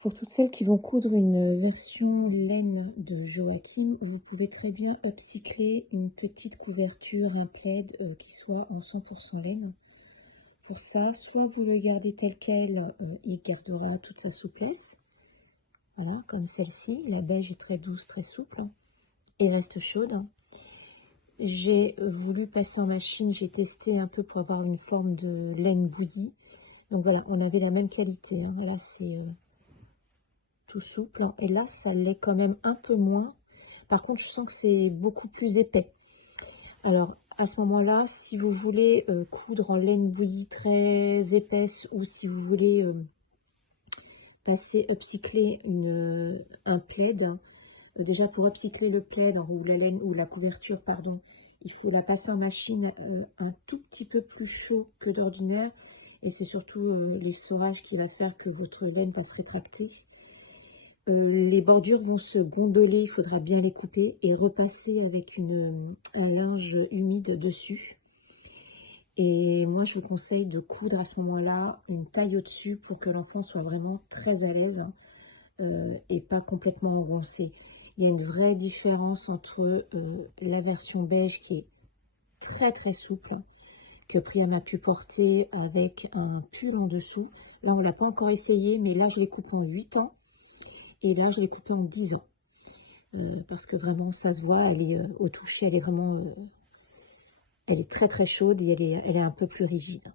Pour toutes celles qui vont coudre une version laine de Joachim, vous pouvez très bien upcycler une petite couverture, un plaid qui soit en 100% laine. Pour ça, soit vous le gardez tel quel, il gardera toute sa souplesse. Voilà, comme celle-ci. La beige est très douce, très souple et reste chaude. J'ai voulu passer en machine, j'ai testé un peu pour avoir une forme de laine bouillie. Donc voilà, on avait la même qualité, hein. Là, c'est tout souple. Et là, ça l'est quand même un peu moins. Par contre, je sens que c'est beaucoup plus épais. Alors, à ce moment-là, si vous voulez coudre en laine bouillie très épaisse ou si vous voulez passer, upcycler un plaid, déjà pour upcycler le plaid ou la laine ou la couverture, pardon, il faut la passer en machine un tout petit peu plus chaud que d'ordinaire. Et c'est surtout l'essorage qui va faire que votre laine va se rétracter. Les bordures vont se gondoler, il faudra bien les couper et repasser avec un linge humide dessus. Et moi, je vous conseille de coudre à ce moment-là une taille au-dessus pour que l'enfant soit vraiment très à l'aise et pas complètement engoncé. Il y a une vraie différence entre la version beige qui est très très souple, que Priam a pu porter avec un pull en dessous. Là, on ne l'a pas encore essayé, mais là, je l'ai coupé en 8 ans. Et là, je l'ai coupée en 10 ans. Parce que vraiment, ça se voit, elle est au toucher, elle est vraiment, elle est très très chaude et elle est un peu plus rigide.